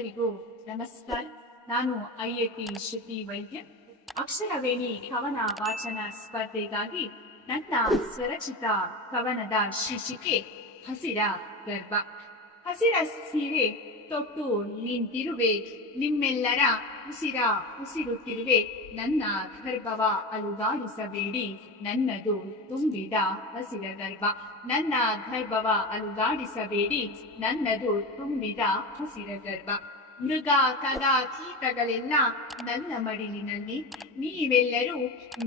ಎಲ್ಲರಿಗೂ ನಮಸ್ಕಾರ. ನಾನು ಐಐಟಿ ಶ್ರುತಿ ವೈದ್ಯ. ಅಕ್ಷರವೇಣಿ ಕವನ ವಾಚನ ಸ್ಪರ್ಧೆಗಾಗಿ ನನ್ನ ಸ್ವರಚಿತ ಕವನದ ಶೀರ್ಷಿಕೆ ಹಸಿರ ಗರ್ಭ. ಹಸಿರ ಸೀರೆ ತೊಟ್ಟು ನಿಂತಿರುವೆ, ನಿಮ್ಮೆಲ್ಲರ ಉಸಿರುತ್ತಿರುವೆ. ನನ್ನ ಗರ್ಭವ ಅಲುಗಾಡಿಸಬೇಡಿ, ನನ್ನದು ತುಂಬಿದ ಹಸಿರ ಗರ್ಭ. ನನ್ನ ಗರ್ಭವ ಅಲುಗಾಡಿಸಬೇಡಿ, ನನ್ನದು ತುಂಬಿದ ಹಸಿರ ಗರ್ಭ. ಮೃಗ ಖಗ ಕೀಟಗಳೆಲ್ಲ ನನ್ನ ಮಡಿಲಿನಲ್ಲಿ, ನೀವೆಲ್ಲರೂ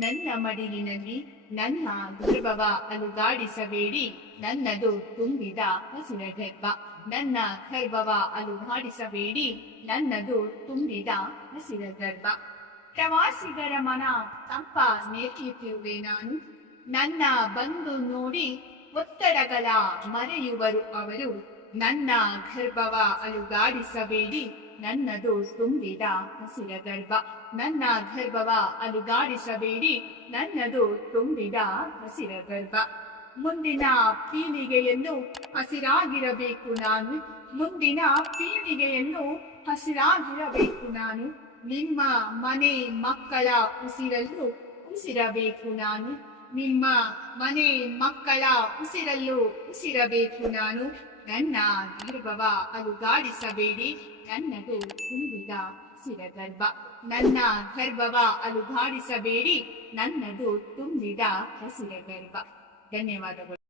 ನನ್ನ ಮಡಿಲಿನಲ್ಲಿ. ನನ್ನ ಗರ್ಭವ ಅಲುಗಾಡಿಸಬೇಡಿ, ನನ್ನದು ತುಂಬಿದ ಹಸಿರ ಗರ್ಭ. ನನ್ನ ಗರ್ಭವ ಅಲುಗಾಡಿಸಬೇಡಿ, ನನ್ನದು ತುಂಬಿದ ಹಸಿರ ಗರ್ಭ. ಪ್ರವಾಸಿಗರ ಮನ ತಂಪ ನೇತಿಯುತ್ತಿರುವೆ ನಾನು, ನನ್ನ ಬಂದು ನೋಡಿ ಒತ್ತಡಗಳ ಮರೆಯುವರು ಅವರು. ನನ್ನ ಗರ್ಭವ ಅಲುಗಾಡಿಸಬೇಡಿ, ನನ್ನದು ತುಂಬಿದ ಹಸಿರ ಗರ್ಭ. ನನ್ನ ಗರ್ಭವ ಅಲುಗಾಡಿಸಬೇಡಿ, ನನ್ನದು ತುಂಬಿದ ಹಸಿರ ಗರ್ಭ. ಮುಂದಿನ ಪೀಳಿಗೆಯನ್ನು ಹಸಿರಾಗಿರಬೇಕು ನಾನು, ಮುಂದಿನ ಪೀಳಿಗೆಯನ್ನು ಹಸಿರಾಗಿರಬೇಕು ನಾನು. ನಿಮ್ಮ ಮನೆ ಮಕ್ಕಳ ಉಸಿರಲ್ಲೂ ಉಸಿರಬೇಕು ನಾನು, ನಿಮ್ಮ ಮನೆ ಮಕ್ಕಳ ಉಸಿರಲ್ಲೂ ಉಸಿರಬೇಕು ನಾನು. ನನ್ನ ಗರ್ಭವ ಅಲುಗಾಡಿಸಬೇಡಿ, ನನ್ನದು ತುಂಬಿದ ಹಸಿರ ಗರ್ಭ. ನನ್ನ ಗರ್ಭವ ಅಲುಗಾಡಿಸಬೇಡಿ, ನನ್ನದು ತುಂಬಿದ ಹಸಿರ ಗರ್ಭ. ಧನ್ಯವಾದಗಳು.